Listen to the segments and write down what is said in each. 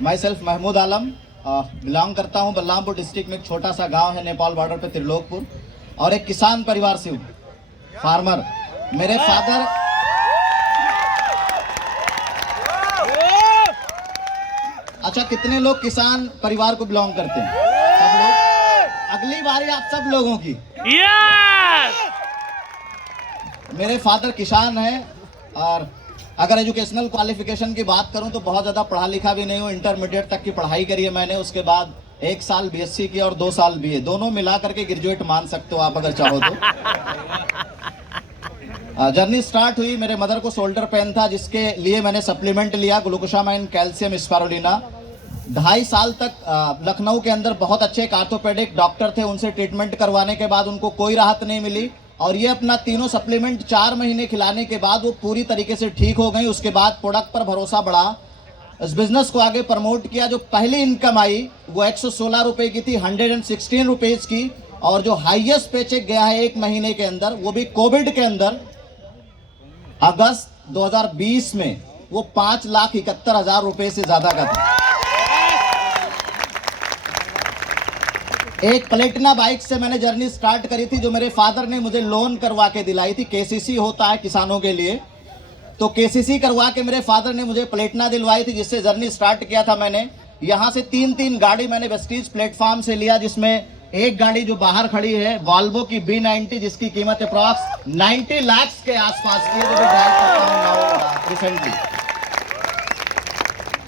My self Mahmood Alam, belong करता हूँ Balrampur district में एक छोटा सा गांव है नेपाल बॉर्डर पे त्रिलोकपुर, और एक किसान परिवार से हूँ, फार्मर। मेरे फादर अच्छा, कितने लोग किसान परिवार को बिलोंग करते हैं? सब लोग। अगली बारी आप सब लोगों की। मेरे फादर किसान हैं, और अगर एजुकेशनल क्वालिफिकेशन की बात करूं तो बहुत ज़्यादा पढ़ा लिखा भी नहीं हूं। इंटरमीडिएट तक की पढ़ाई करी है मैंने, उसके बाद 1 साल बीएससी की और 2 साल बीए, दोनों मिला करके ग्रेजुएट मान सकते हो आप अगर चाहो तो। जर्नी स्टार्ट हुई, मेरे मदर को शोल्डर पेन था जिसके लिए मैंने सप्लीमेंट लिया, ग्लूकोसामाइन, कैल्शियम, स्पारुलिना। 2.5 साल तक लखनऊ के अंदर बहुत अच्छे ऑर्थोपेडिक डॉक्टर थे, उनसे ट्रीटमेंट करवाने के बाद उनको कोई राहत नहीं मिली, और ये अपना तीनों सप्लीमेंट 4 महीने खिलाने के बाद वो पूरी तरीके से ठीक हो गई। उसके बाद प्रोडक्ट पर भरोसा बढ़ा, इस बिजनेस को आगे प्रमोट किया। जो पहली इनकम आई वो 116 रुपए की थी, 116 रुपीज़ की, और जो हाईएस्ट पेचेक गया है 1 महीने के अंदर, वो भी कोविड के अंदर अगस्त 2020 में, वो 5,71,000 रुपए से ज्यादा का था। एक प्लेटिना बाइक से मैंने जर्नी स्टार्ट करी थी, जो मेरे फादर ने मुझे लोन करवा के दिलाई थी। केसीसी होता है किसानों के लिए, तो केसीसी करवा के मेरे फादर ने मुझे प्लेटिना दिलवाई थी, जिससे जर्नी स्टार्ट किया था मैंने। यहाँ से 3-3 गाड़ी मैंने वेस्टीज प्लेटफॉर्म से लिया, जिसमें एक गाड़ी जो बाहर खड़ी है वॉल्वो की B90, जिसकी कीमत अप्रॉक्स 90 लाख के आसपास की है, जो भी ड्राइव करता हूँ रिसेंटली।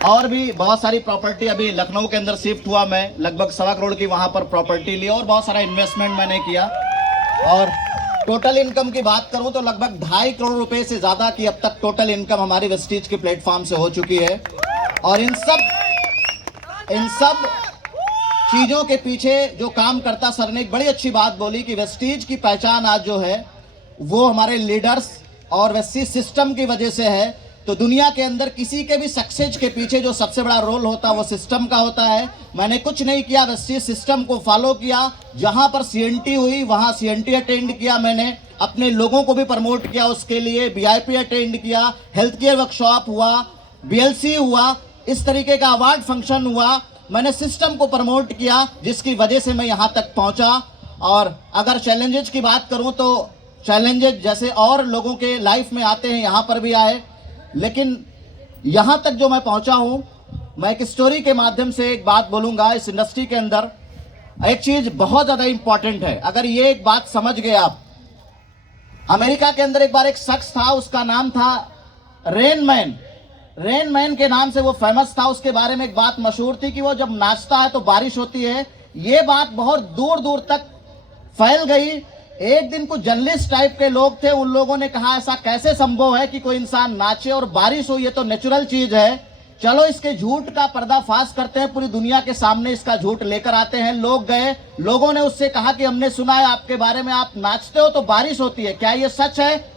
और भी बहुत सारी प्रॉपर्टी, अभी लखनऊ के अंदर शिफ्ट हुआ मैं, लगभग 1.25 करोड़ की वहां पर प्रॉपर्टी ली, और बहुत सारा इन्वेस्टमेंट मैंने किया। और टोटल इनकम की बात करूं तो लगभग 2.5 करोड़ रुपए से ज्यादा की अब तक टोटल इनकम हमारी वेस्टीज के प्लेटफॉर्म से हो चुकी है। और इन सब चीजों के पीछे जो काम करता, सर ने एक बड़ी अच्छी बात बोली कि वेस्टीज की पहचान आज जो है वो हमारे लीडर्स और वेस्टीज सिस्टम की वजह से है। तो दुनिया के अंदर किसी के भी सक्सेस के पीछे जो सबसे बड़ा रोल होता है वो सिस्टम का होता है। मैंने कुछ नहीं किया, वेस्टीज सिस्टम को फॉलो किया। जहां पर CNT हुई वहां CNT अटेंड किया मैंने, अपने लोगों को भी प्रमोट किया, उसके लिए VIP अटेंड किया, हेल्थ केयर वर्कशॉप हुआ, BLC हुआ, इस तरीके का अवार्ड फंक्शन हुआ। मैंने सिस्टम को प्रमोट किया, जिसकी वजह से मैं यहाँ तक पहुँचा। और अगर चैलेंजेस की बात करूँ तो चैलेंजेस जैसे और लोगों के लाइफ में आते हैं, यहाँ पर भी आए, लेकिन यहाँ तक जो मैं पहुँचा हूँ, मैं एक स्टोरी के माध्यम से एक बात बोलूँगा। इस इंडस्ट्री के अंदर एक चीज़ बहुत ज़्यादा इंपॉर्टेंट है, अगर ये एक बात समझ गए आप। अमेरिका के अंदर एक बार एक शख्स था, उसका नाम था रेन मैन। रेन मैन के नाम से वो फेमस था। उसके बारे में एक बात मशहूर थी कि वो जब नाचता है तो बारिश होती है। ये बात बहुत दूर दूर तक फैल गई। एक दिन कुछ जर्नलिस्ट टाइप के लोग थे, उन लोगों ने कहा ऐसा कैसे संभव है कि कोई इंसान नाचे और बारिश हो, ये तो नेचुरल चीज है, चलो इसके झूठ का पर्दाफाश करते हैं, पूरी दुनिया के सामने इसका झूठ लेकर आते हैं। लोग गए, लोगों ने उससे कहा कि हमने सुना है आपके बारे में, आप नाचते हो तो बारिश होती है, क्या ये सच है?